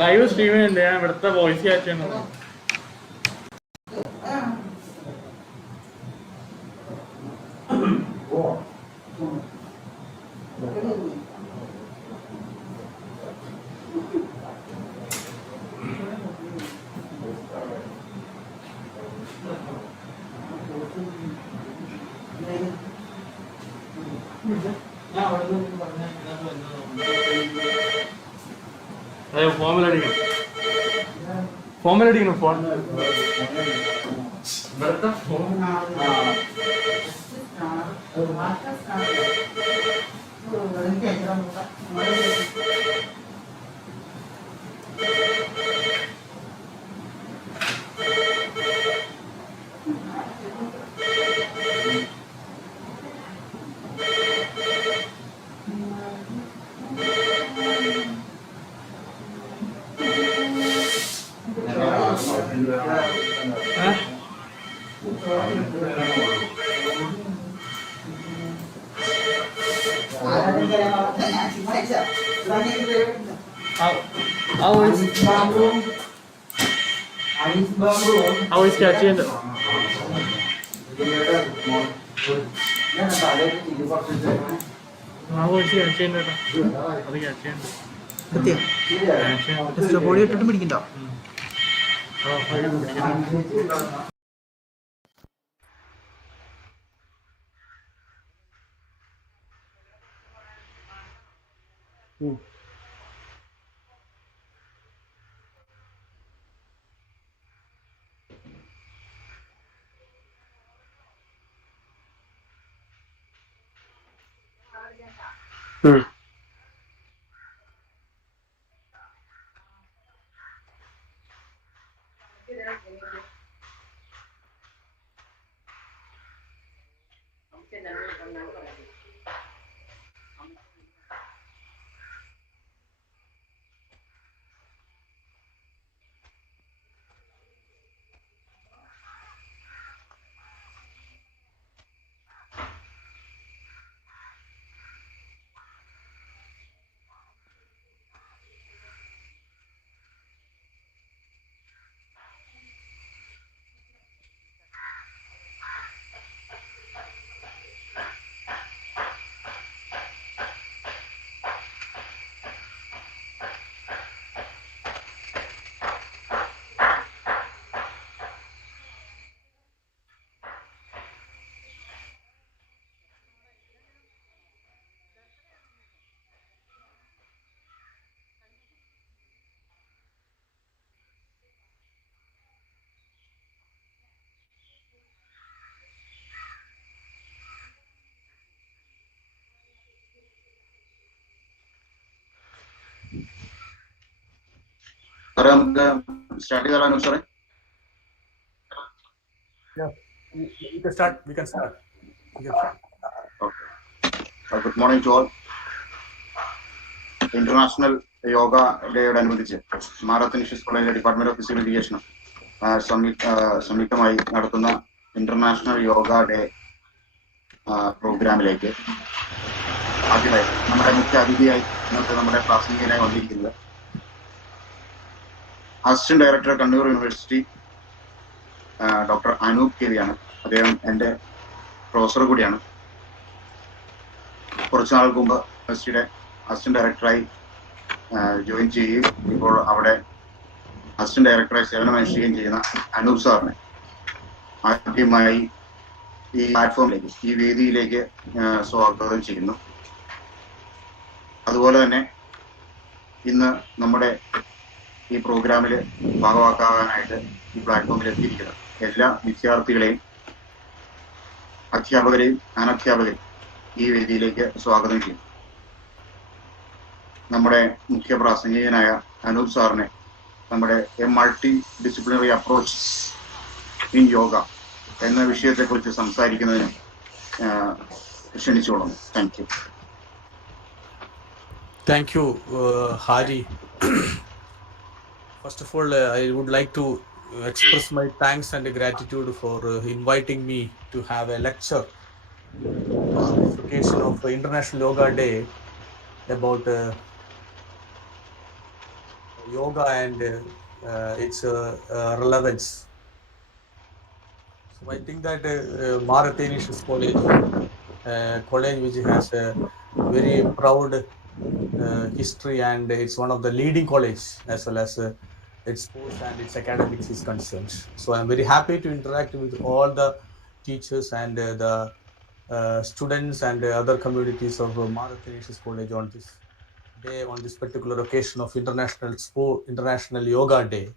Live സ്ട്രീമിനുണ്ട്. ഞാൻ ഇവിടുത്തെ voice അയച്ചു. അതെ, ഫോമിലടിക്കണം. ഫോൺ ഇവിടുത്തെ ഫോൺ ക്യാച്ച് ചെയ്യണ്ട. ബോഡി ഇട്ടിട്ട് പിടിക്കണ്ടോ? നമുക്ക് സ്റ്റാർട്ട് ചെയ്താലോ സാറേ? Good morning to all. International yoga ഡേയോടനുബന്ധിച്ച് മാറാത്തൺ ഫിസിക്സ് കോളേജിലെ ഡിപ്പാർട്ട്മെന്റ് ഓഫ് ഫിസിക്കൽ എഡ്യൂക്കേഷനും സംയുക്തമായി നടത്തുന്ന ഇന്റർനാഷണൽ യോഗ ഡേ പ്രോഗ്രാമിലേക്ക് ആദ്യമായി നമ്മുടെ മുഖ്യ അതിഥിയായി ഇന്നത്തെ നമ്മുടെ പ്രാസംഗികനായി വന്നിരിക്കുന്നത് assistant director Kannur university doctor Anoop K V ആണ്. അദ്ദേഹം എൻ്റെ പ്രൊഫസർ കൂടിയാണ്. കുറച്ചു നാൾക്ക് മുമ്പ് യൂണിവേഴ്സിറ്റിയുടെ അസിസ്റ്റന്റ് ഡയറക്ടറായി ജോയിൻ ചെയ്യുകയും ഇപ്പോൾ അവിടെ അസിസ്റ്റന്റ് ഡയറക്ടറായി സേവനമനുഷ്ഠിക്കുകയും ചെയ്യുന്ന അനൂപ് സാറിനെ ആദ്യമായി ഈ പ്ലാറ്റ്ഫോമിലേക്ക്, ഈ വേദിയിലേക്ക് സ്വാഗതം ചെയ്യുന്നു. അതുപോലെ തന്നെ ഇന്ന് നമ്മുടെ ഈ പ്രോഗ്രാമിൽ ഭാഗവാക്കാകാനായിട്ട് ഈ പ്ലാറ്റ്ഫോമിൽ എത്തിയിരിക്കുന്ന എല്ലാ വിദ്യാർത്ഥികളെയും അധ്യാപകരെയും അനധ്യാപകരെയും ഈ വേദിയിലേക്ക് സ്വാഗതം ചെയ്യും. നമ്മുടെ മുഖ്യ പ്രാസംഗികനായ അനൂപ് സാറിനെ നമ്മുടെ a multi disciplinary approach in yoga എന്ന വിഷയത്തെക്കുറിച്ച് സംസാരിക്കുന്നതിന് ക്ഷണിച്ചോളുന്നു. Thank you. Thank you, Hari. First of all, I would like to express my thanks and gratitude for inviting me to have a lecture on this occasion of International Yoga Day about yoga and its relevance. So I think that Marath Ignatius College, college which has a very proud history, and it's one of the leading college as well as its sports and its academics is concerned. So I'm very happy to interact with all the teachers and the students and other communities of Marath Ignatius College on this day, on this particular occasion of International Yoga Day,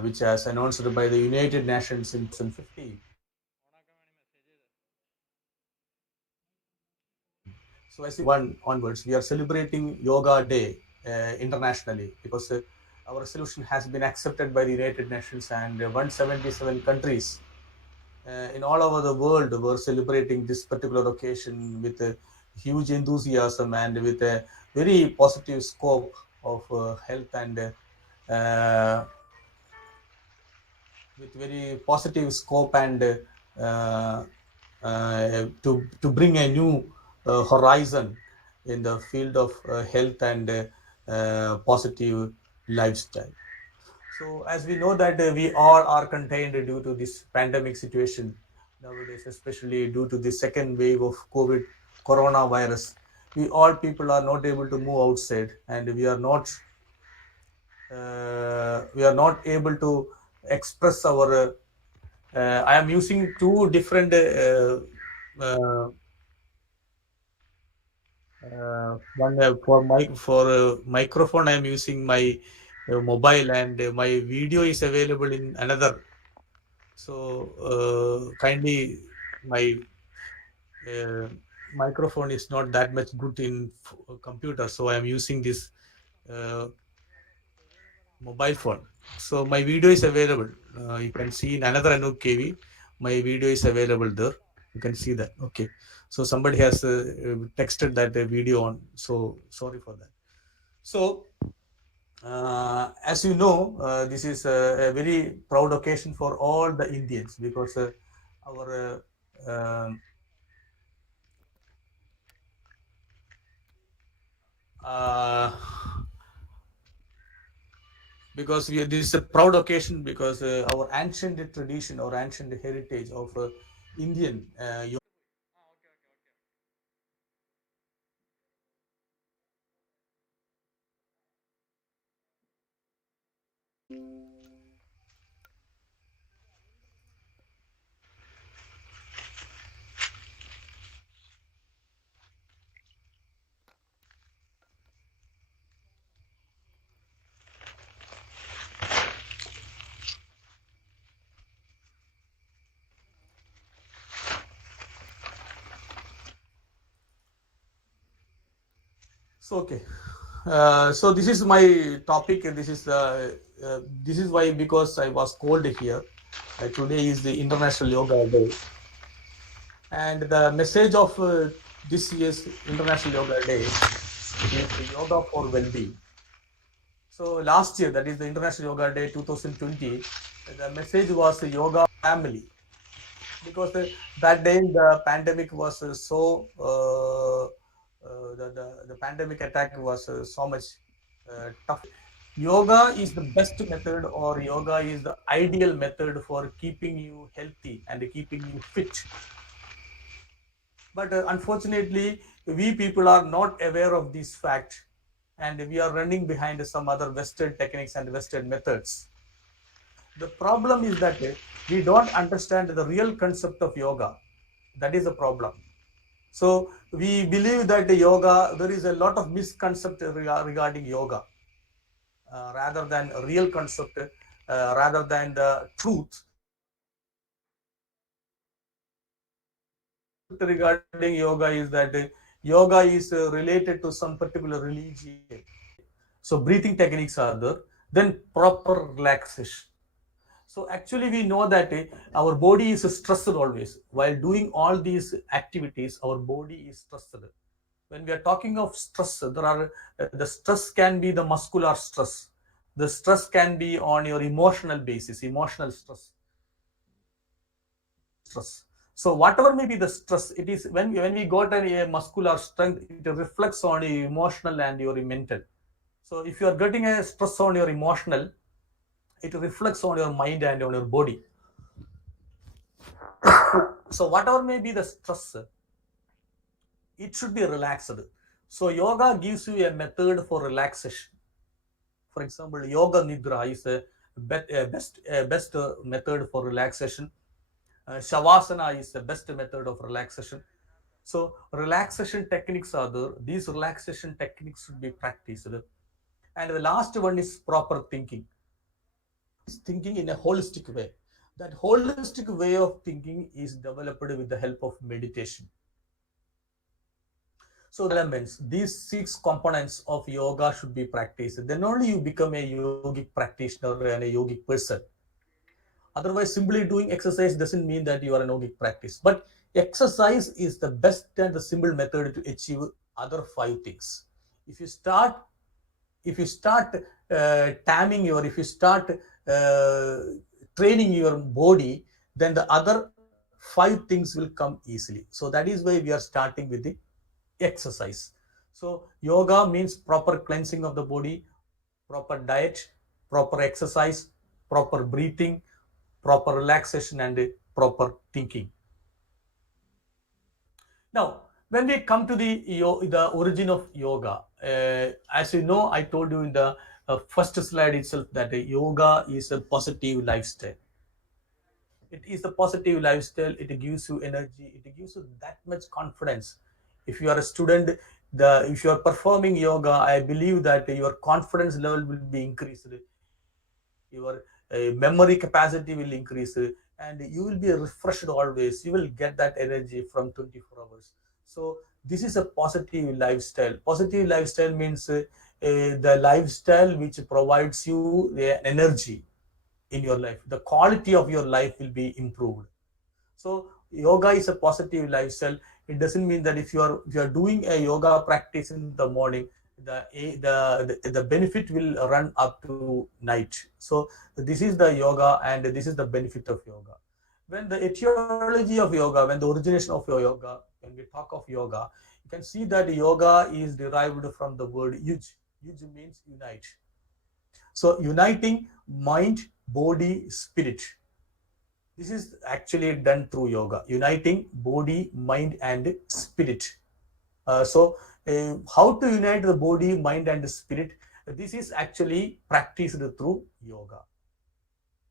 which was announced by the United Nations in 2015. So as one onwards, we are celebrating Yoga Day internationally because our resolution has been accepted by the United Nations, and 177 countries in all over the world were celebrating this particular occasion with a huge enthusiasm and with a very positive scope of health and with very positive scope and to bring a new horizon in the field of health and positive lifestyle. So as we know that we all are contained due to this pandemic situation nowadays, especially due to the second wave of COVID coronavirus, we all people are not able to move outside, and we are not able to express our I am using two different one for microphone. I am using my mobile, and my video is available in another. So kindly, my uh, microphone is not that much good in computer, so I am using this uh, mobile phone. So my video is available. You can see in another Anup KV. My video is available there. You can see that. Okay. So somebody has texted that video on. So sorry for that. So as you know, this is a very proud occasion for all the Indians because our uh, this is a proud occasion because our ancient tradition or ancient heritage of Indian So okay. So this is my topic. This is why, because I was called here. Today is the International Yoga Day, and the message of this year's International Yoga Day is yoga for well-being. So last year, that is the International Yoga Day 2020, the message was yoga family, because that day the pandemic was the pandemic attack was so much tough. Yoga is the best method, or yoga is the ideal method for keeping you healthy and keeping you fit. But unfortunately, we people are not aware of this fact, and we are running behind some other Western techniques and Western methods. The problem is that we don't understand the real concept of yoga. That is the problem. So we believe that yoga, there is a lot of misconception regarding yoga, rather than a real concept, rather than the truth regarding yoga is that yoga is related to some particular religion. So breathing techniques are there, then proper relaxation. So actually, we know that our body is stressed always. While doing all these activities, our body is stressed. when we are talking of stress, there are the stress can be the muscular stress. The stress can be on your emotional basis, emotional stress. So whatever may be the stress, it is when we got a muscular strength, it reflects on your emotional and your mental. So if you are getting a stress on your emotional, it reflects on your mind and on your body. So whatever may be the stress, it should be relaxed. So yoga gives you a method for relaxation. For example, yoga nidra is a best method for relaxation. Shavasana is the best method of relaxation. So relaxation techniques are there. These relaxation techniques should be practiced. And the last one is proper thinking. Thinking in a holistic way. That holistic way of thinking is developed with the help of meditation. So the elements, these 6 components of yoga should be practiced. Then only you become a yogic practitioner and a yogic person. Otherwise, simply doing exercise doesn't mean that you are an yogic practice. But exercise is the best and the simple method to achieve other 5 things. If you start taming your, if you start training your body, then the other 5 things will come easily. So that is why we are starting with the exercise. So yoga means proper cleansing of the body, proper diet, proper exercise, proper breathing, proper relaxation, and proper thinking. Now, when we come to the origin of yoga, as you know, I told you in the first slide itself that yoga is a positive lifestyle. It is a positive lifestyle. It gives you energy. It gives you that much confidence. If you are a student, if you are performing yoga, I believe that your confidence level will be increased. Your memory capacity will increase, and you will be refreshed always. You will get that energy from 24 hours. So this is a positive lifestyle. Positive lifestyle means the lifestyle which provides you energy in your life. The quality of your life will be improved. So yoga is a positive lifestyle. It doesn't mean that if you are doing a yoga practice in the morning, the benefit will run up to night. So this is the yoga, and this is the benefit of yoga. When the etiology of yoga, when the origination of your yoga, when we talk of yoga, you can see that yoga is derived from the word yuj. Yuj means unite. So uniting mind, body, spirit. This is actually done through yoga, uniting body, mind, and spirit. How to unite the body, mind, and spirit? This is actually practiced through yoga.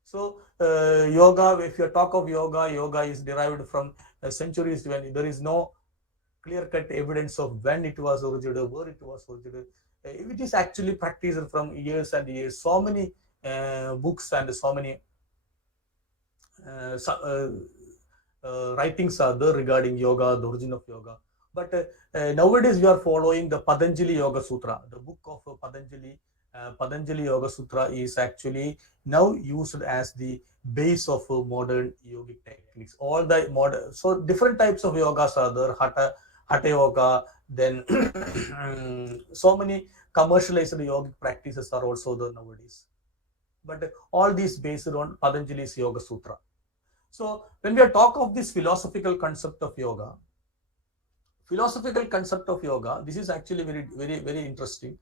So yoga, if you talk of yoga, yoga is derived from centuries. When there is no clear-cut evidence of when it was originated, where it was originated. It is actually practiced from years and years. So many books and so many writings are there regarding yoga, the origin of yoga. But nowadays we are following the Patanjali Yoga Sutra. The book of Patanjali Yoga Sutra is actually now used as the base of modern yogic techniques. All the modern, so different types of yogas are there. Hatha yoga, then so many commercialized yogic practices are also there nowadays. But all these based on Patanjali's Yoga Sutra. So when we talk of this philosophical concept of yoga, this is actually very interesting.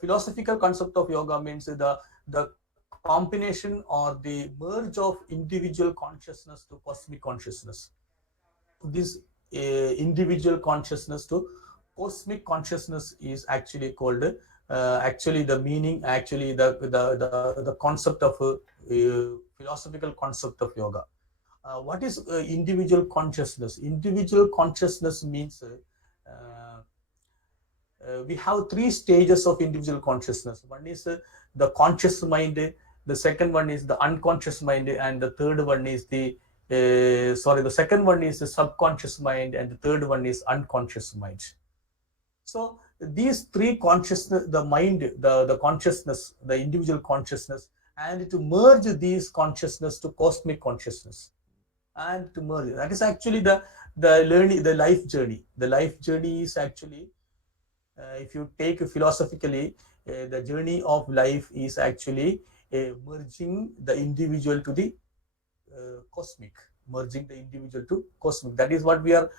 Philosophical concept of yoga means the combination or the merge of individual consciousness to cosmic consciousness. This individual consciousness to cosmic consciousness is actually called actually the meaning, actually the concept of philosophical concept of yoga. What is individual consciousness? Individual consciousness means we have 3 stages of individual consciousness. One is the conscious mind, the second one is the unconscious mind, and the third one is the second one is the subconscious mind, and the third one is unconscious mind. So these 3 consciousness, the mind, the consciousness, the individual consciousness, and to merge these consciousness to cosmic consciousness, and to merge. That is actually the learning, the life journey. The life journey is actually if you take philosophically, the journey of life is actually merging the individual to the cosmic, merging the individual to cosmic. That is what we are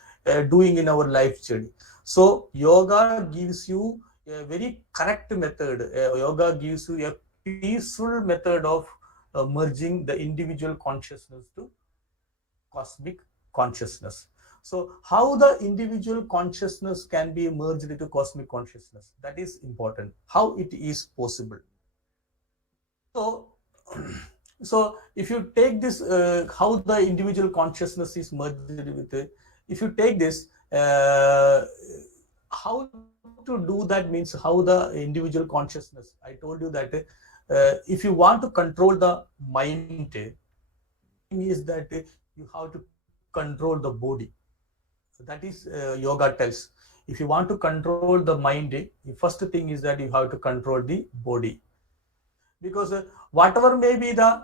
doing in our life journey. So yoga gives you a very correct method. Yoga gives you a peaceful method of merging the individual consciousness to cosmic consciousness. So how the individual consciousness can be merged into cosmic consciousness, that is important. How it is possible. So so if you take this, how the individual consciousness is merged with it, if you take this, how to do that means how the individual consciousness, I told you that if you want to control the mind, is that you have to control the body. So that is yoga tells. If you want to control the mind, the first thing is that you have to control the body, because whatever may be the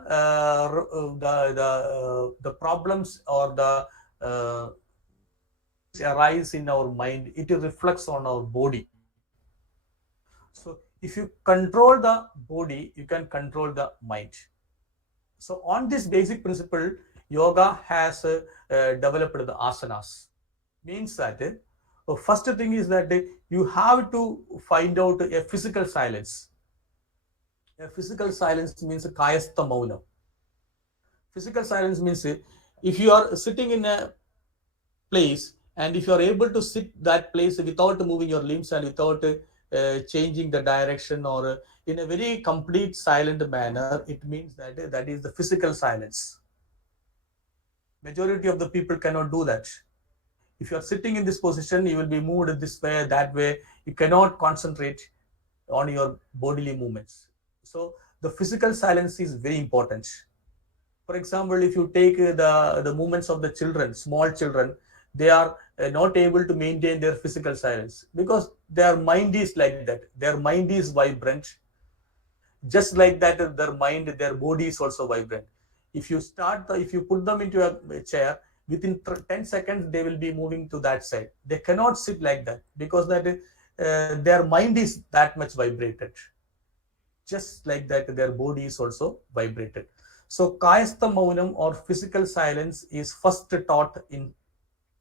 problems or the arise in our mind, it reflects on our body. So if you control the body, you can control the mind. So on this basic principle, yoga has developed the asanas. Means that first thing is that you have to find out a physical silence. A physical silence means kayastha maunam. Physical silence means if you are sitting in a place and if you are able to sit that place without moving your limbs and without changing the direction or in a very complete silent manner, it means that that is the physical silence. Majority of the people cannot do that. If you are sitting in this position, you will be moved this way, that way. You cannot concentrate on your bodily movements. So the physical silence is very important. For example, if you take the movements of the children, small children, they are not able to maintain their physical silence because their mind is like that. Their mind is vibrant. Just like that, their mind, their body is also vibrant. If you put them into a chair, within 10 seconds, they will be moving to that side. They cannot sit like that because that their mind is that much vibrated. Just like that, their body is also vibrated. So kayastha maunam or physical silence is first taught in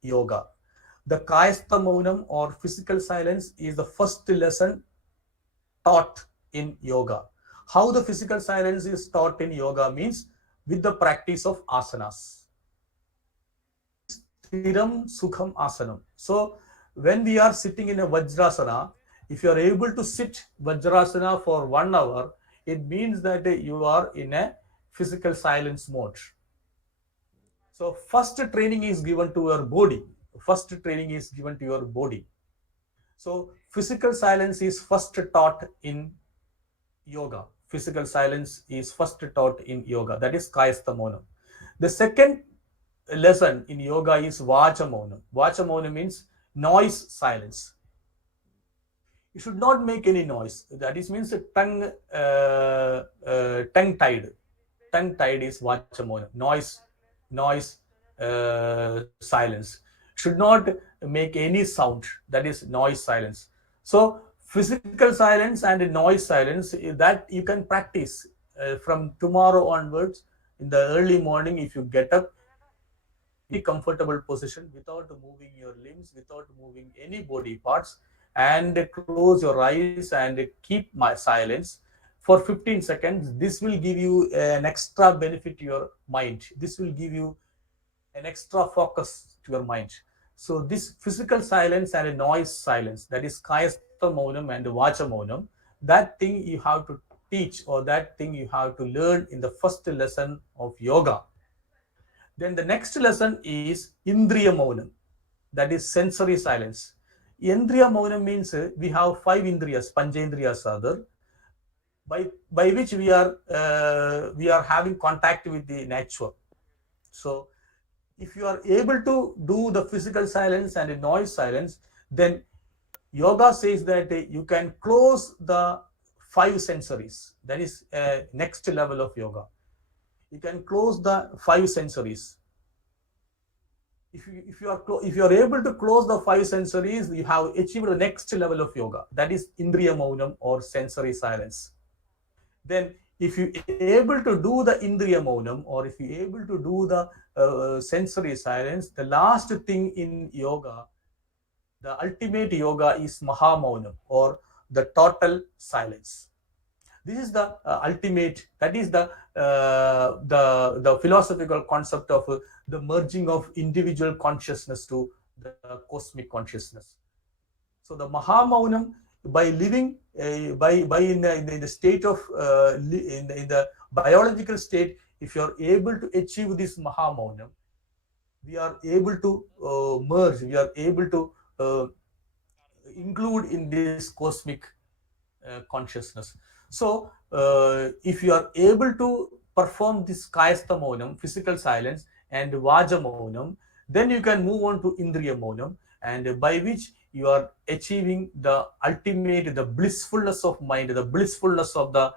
yoga. The kayastha maunam or physical silence is the first lesson taught in yoga. How the physical silence is taught in yoga means with the practice of asanas. Sthiram sukham asanam. So when we are sitting in a vajrasana, if you are able to sit vajrasana for 1 hour, it means that you are in a physical silence mode. So first training is given to your body. First training is given to your body. So physical silence is first taught in yoga. Physical silence is first taught in yoga. That is kayastha maunam. The second lesson in yoga is vacha maunam. Vacha maunam means noise silence. You should not make any noise. That is means tongue tied. Tongue tied is vacha maunam. Noise silence. Should not make any sound. That is noise silence. So physical silence and noise silence, that you can practice from tomorrow onwards. In the early morning, if you get up, be comfortable position without moving your limbs, without moving any body parts, and close your eyes and keep my silence for 15 seconds. This will give you an extra benefit to your mind. This will give you an extra focus to your mind. So this physical silence and a noise silence, that is kayastha maunam and vacha maunam, that thing you have to teach, or that thing you have to learn in the first lesson of yoga. Then the next lesson is indriya maunam, that is sensory silence. Indriya maunam means we have 5 indriyas, panchindriyas are there, by which we are having contact with the nature. So if you are able to do the physical silence and the noise silence, then yoga says that you can close the 5 sensories. That is next level of yoga. You can close the 5 sensories. if you are able to close the five sensories, you have achieved the next level of yoga. That is Indriya Maunam or sensory silence. Then if you able to do the Indriya Maunam, or if you able to do the sensory silence, the last thing in yoga, the ultimate yoga is Maha Maunam or the total silence. This is the ultimate, that is the philosophical concept of the merging of individual consciousness to the cosmic consciousness. So the Mahamaunam, by living by in the state of in the biological state, if you are able to achieve this Mahamaunam, we are able to merge, we are able to include in this cosmic consciousness. So if you are able to perform this Kayastha Maunam, physical silence, and Vaja Maunam, then you can move on to Indriya Maunam, and by which you are achieving the ultimate, the blissfulness of mind, the blissfulness of the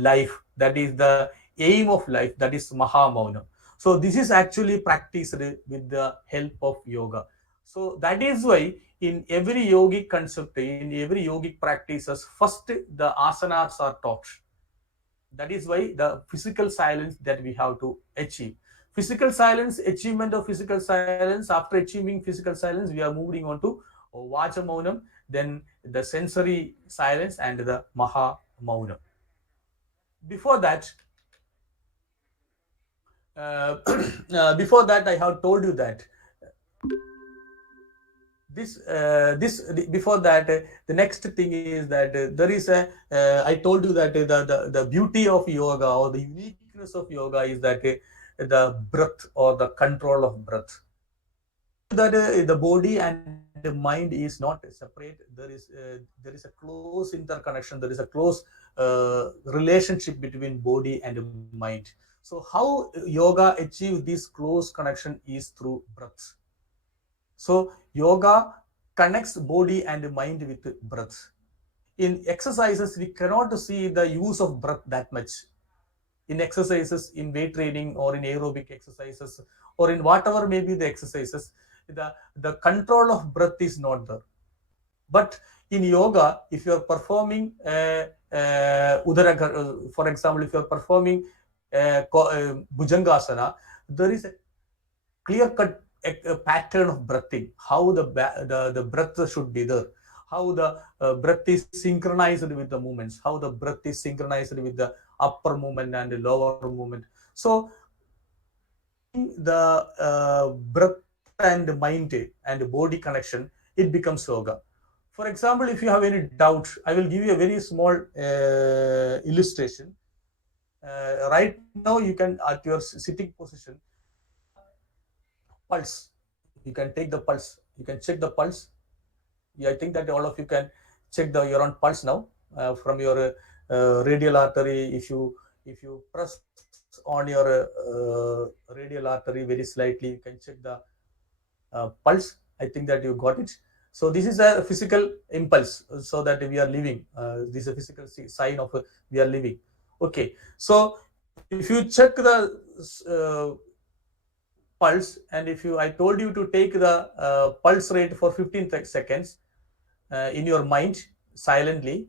life. That is the aim of life, that is Maha Maunam. So this is actually practiced with the help of yoga. So that is why in every yogic concept, in every yogic practices, first the asanas are taught. That is why the physical silence that we have to achieve. Physical silence, achievement of physical silence, after achieving physical silence, we are moving on to Vacha Maunam, then the sensory silence and the Maha Maunam. Before that, before that, I have told you that before that, the next thing is that there is a I told you that the beauty of yoga or the uniqueness of yoga is that the breath or the control of breath, that the body and the mind is not separate. There is a close interconnection, there is a close relationship between body and mind. So how yoga achieve this close connection is through breath. So yoga connects body and mind with breath. In exercises, we cannot see the use of breath that much. In exercises, in weight training or in aerobic exercises, or in whatever may be the exercises, the control of breath is not there. But in yoga, if you are performing Udara, for example, if you are performing Bhujangasana, there is a clear-cut a pattern of breathing, how the breath should be there, how the breath is synchronized with the movements, how the breath is synchronized with the upper movement and the lower movement. So the breath and mind and body connection, it becomes yoga. For example, if you have any doubt, I will give you a very small illustration. Right now, you can, at your sitting position, pulse. You can take the pulse. You can check the pulse. Yeah, I think that all of you can check your own pulse now from your radial artery. If you press on your radial artery very slightly, you can check the pulse. I think that you got it. So this is a physical impulse, so that we are living. This is a physical sign of we are living. Okay. So if you check the pulse, and I told you to take the pulse rate for 15 seconds in your mind silently,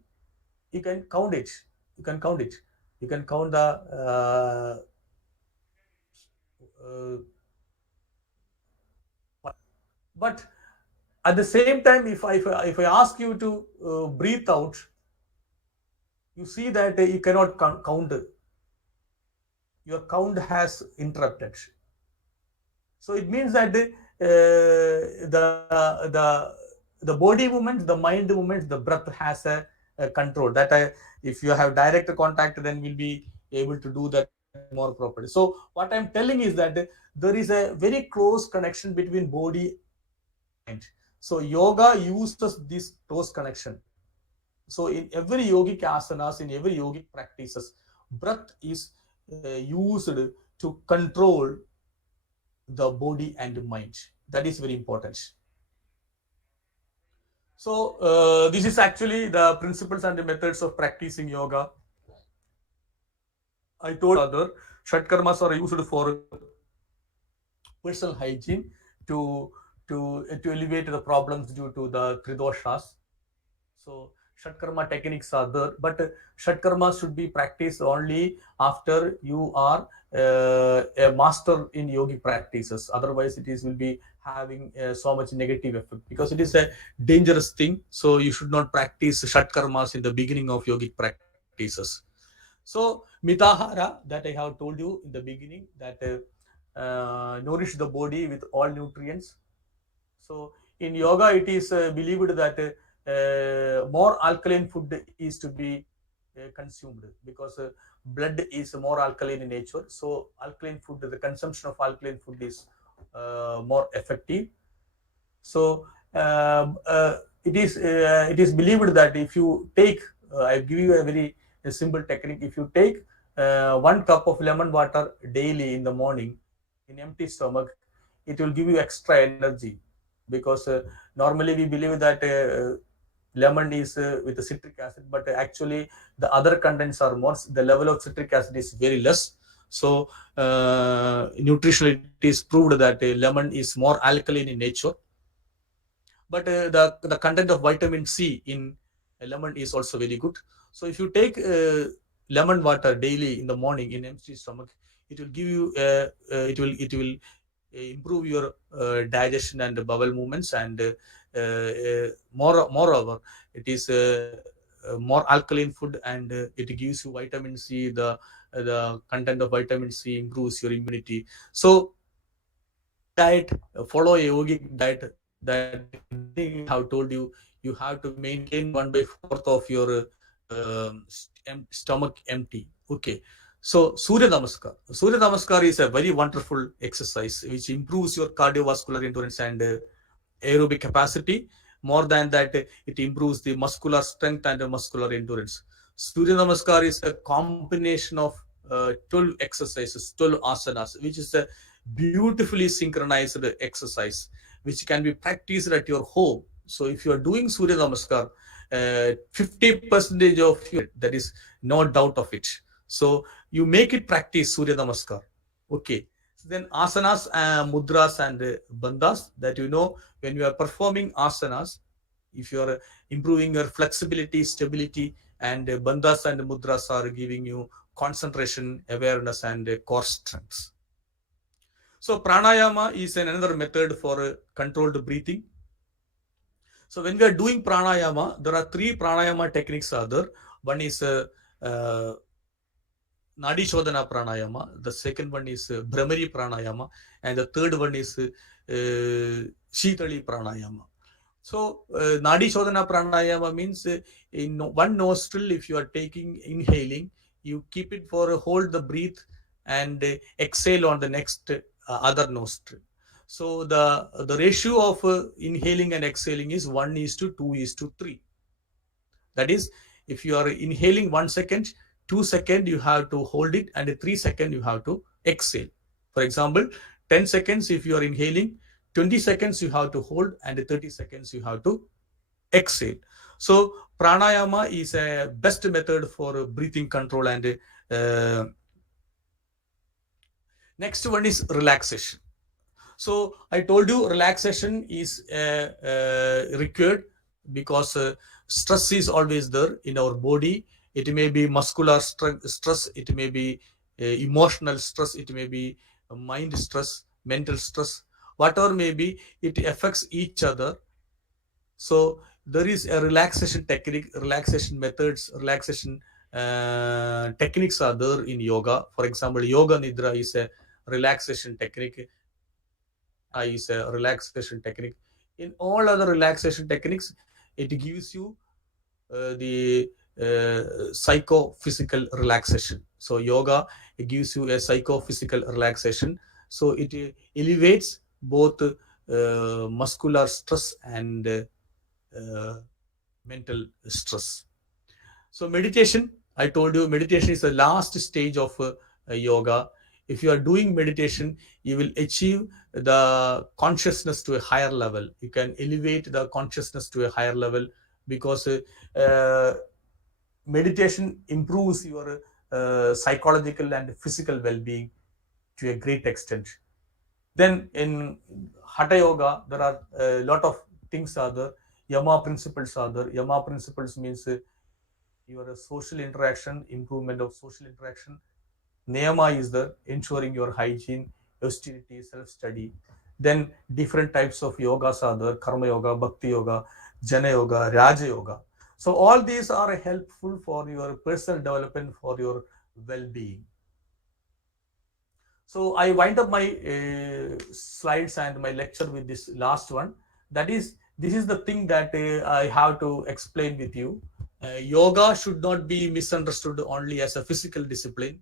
you can count it. You can count it. You can count the but at the same time, if I ask you to breathe out, you see that you cannot count. Your count has interrupted. So it means that the body movement, the mind movement, the breath has a control. That if you have direct contact, then we'll be able to do that more properly. So what I'm telling is that there is a very close connection between body and mind. So yoga uses this close connection. So in every yogic asanas, in every yogic practices, breath is used to control the body and mind. That is very important. So this is actually the principles and the methods of practicing yoga. I told other Shat karmas are used for personal hygiene, to to alleviate the problems due to the tridoshas. So Shatkarma techniques are there, but Shatkarma should be practiced only after you are a master in yogic practices. Otherwise, it is will be having so much negative effect because it is a dangerous thing. So you should not practice Shatkarmas in the beginning of yogic practices. So Mitahara, that I have told you in the beginning, that nourish the body with all nutrients. So in yoga, it is believed that more alkaline food is to be consumed because blood is more alkaline in nature. So alkaline food, the consumption of alkaline food is more effective. So it is believed that if you take, I give you a very simple technique. If you take 1 cup of lemon water daily in the morning in empty stomach, it will give you extra energy because normally we believe that lemon is with the citric acid, but actually the other contents are more. The level of citric acid is very less. So nutritionally, it is proved that lemon is more alkaline in nature. But the content of vitamin C in lemon is also very good. So if you take lemon water daily in the morning in empty stomach, it will give you it will improve your digestion and bowel movements, and moreover it is more alkaline food, and it gives you vitamin C. The content of vitamin C improves your immunity. So diet, follow a yogic diet. That in the beginning I have told you, you have to maintain 1/4 of your stomach empty. Okay. So Surya Namaskar. Surya Namaskar is a very wonderful exercise which improves your cardiovascular endurance and aerobic capacity. More than that, it improves the muscular strength and muscular endurance. Surya Namaskar is a combination of 12 exercises, 12 asanas, which is a beautifully synchronized exercise which can be practiced at your home. So if you are doing Surya Namaskar, 50% of you, that is no doubt of it. So you make it practice Surya Namaskar. Okay. So then asanas, mudras and bandhas, that you know, when you are performing asanas, if you are improving your flexibility, stability, and bandhas and mudras are giving you concentration, awareness, and core strength. So pranayama is another method for controlled breathing. So when we are doing pranayama, there are 3 pranayama techniques are there. One is uh, Nadi Shodhana pranayama. The second one is Brahmari pranayama, and the third one is Shitali pranayama. So Nadi Shodhana pranayama means in one nostril, if you are inhaling, you keep it for hold the breath and exhale on the next other nostril. So the ratio of inhaling and exhaling is 1:2:3. That is, if you are inhaling 1 second, 2 seconds you have to hold it, and 3 seconds you have to exhale. For example, 10 seconds if you are inhaling, 20 seconds you have to hold, and 30 seconds you have to exhale. So pranayama is a best method for breathing control. And next one is relaxation. So I told you relaxation is required because stress is always there in our body. It may be muscular stress, it may be emotional stress, it may be mind stress, mental stress, whatever may be, it affects each other. So there is a relaxation technique, relaxation methods, relaxation techniques are there in yoga. For example, yoga nidra is a relaxation technique. Is a relaxation technique. In all other relaxation techniques, it gives you the psychophysical relaxation. So yoga, it gives you a psychophysical relaxation. So it elevates both muscular stress and mental stress. So meditation, I told you, meditation is the last stage of yoga. If you are doing meditation, you will achieve the consciousness to a higher level. You can elevate the consciousness to a higher level because meditation improves your psychological and physical well-being to a great extent. Then in Hatha Yoga, there are a lot of things are there. Yama principles are there. Yama principles means your social interaction, improvement of social interaction. Niyama is there, ensuring your hygiene, austerity, self-study. Then different types of yogas are there: Karma Yoga, Bhakti Yoga, Jana Yoga, Raja Yoga. So all these are helpful for your personal development, for your well-being. So I wind up my slides and my lecture with this last one. That is, this is the thing that I have to explain with you. Yoga should not be misunderstood only as a physical discipline,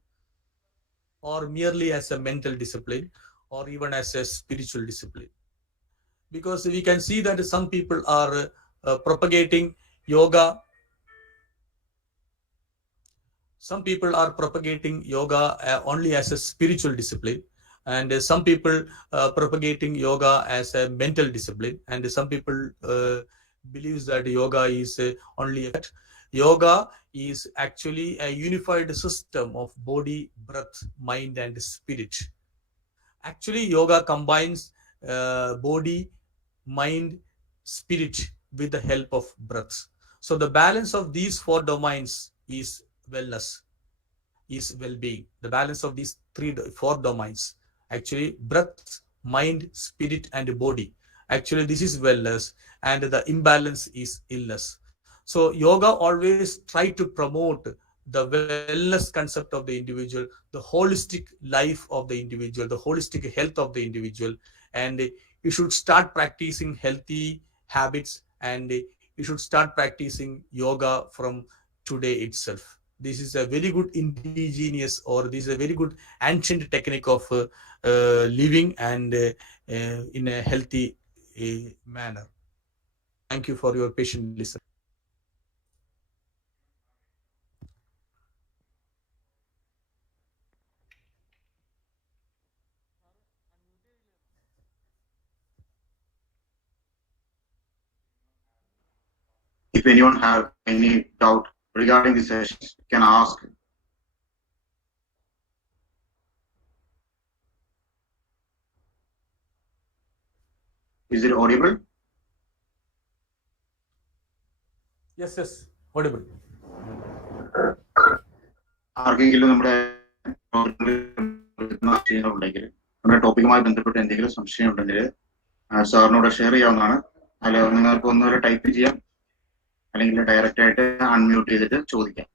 or merely as a mental discipline, or even as a spiritual discipline. Because we can see that some people are propagating yoga. Some people are propagating yoga only as a spiritual discipline, and some people propagating yoga as a mental discipline, and some people believes that yoga is only a yoga is actually a unified system of body, breath, mind, and spirit. Actually, yoga combines body, mind, spirit with the help of breath. So the balance of these four domains is wellness, is well-being. The balance of these four domains, actually breath, mind, spirit, and body. Actually, this is wellness, and the imbalance is illness. So yoga always try to promote the wellness concept of the individual, the holistic life of the individual, the holistic health of the individual, and you should start practicing healthy habits, and you should start practicing yoga from today itself. This is a very good indigenous, or this is a very good ancient technique of living and in a healthy manner. Thank you for your patient listening. If anyone have any doubt regarding the sessions, you can ask. Is it audible? Yes, audible. ആർക്കെങ്കിലും നമ്മുടെ സംശയങ്ങളുണ്ടെങ്കിൽ, നമ്മുടെ ടോപ്പിക്കുമായി ബന്ധപ്പെട്ട് എന്തെങ്കിലും സംശയം ഉണ്ടെങ്കിൽ സാറിനോട് share ചെയ്യാവുന്നതാണ്. അല്ല, നിങ്ങൾക്ക് ഒന്നുകൂടെ ടൈപ്പ് ചെയ്യാം, അല്ലെങ്കിൽ ഡയറക്റ്റ് ആയിട്ട് അൺമ്യൂട്ട് ചെയ്തിട്ട് ചോദിക്കാം.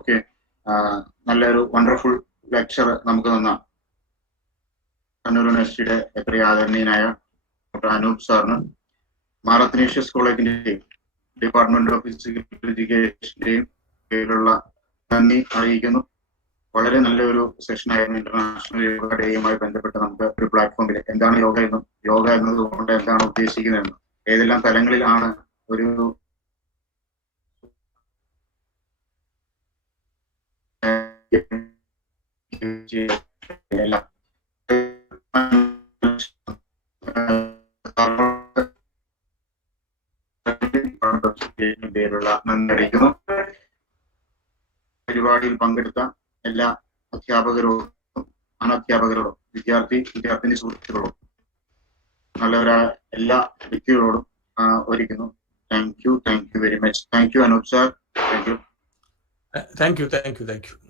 ഓക്കെ, നല്ലൊരു വണ്ടർഫുൾ ലെക്ചർ നമുക്ക് തന്ന കണ്ണൂർ യൂണിവേഴ്സിറ്റിയുടെ എത്രയും ആദരണീയനായ ഡോക്ടർ അനൂപ് സാറിന് മാറത്തനേഷ്യസ് കോളേജിന്റെയും ഡിപ്പാർട്ട്മെന്റ് ഓഫ് ഫിസിക്കൽ എഡ്യൂക്കേഷന്റെയും പേരിലുള്ള നന്ദി അറിയിക്കുന്നു. വളരെ നല്ലൊരു സെഷനായിരുന്നു. ഇന്റർനാഷണൽ യോഗ ഡേയുമായി ബന്ധപ്പെട്ട് നമുക്ക് ഒരു പ്ലാറ്റ്ഫോമിൽ എന്താണ് യോഗ എന്നും, യോഗ എന്നത് കൊണ്ട് എന്താണ് ഉദ്ദേശിക്കുന്നതെന്നും, ഏതെല്ലാം തലങ്ങളിലാണ് ഒരു പേരുള്ള നന്ദി അറിയിക്കുന്നു. പരിപാടിയിൽ പങ്കെടുത്ത എല്ലാ അധ്യാപകരോടും അനധ്യാപകരോടും വിദ്യാർത്ഥിനി സുഹൃത്തുക്കളോടും നല്ലവരായ എല്ലാ വ്യക്തികളോടും ഒരുക്കുന്നു. Thank you very much. Thank you Anoop sir. Thank you.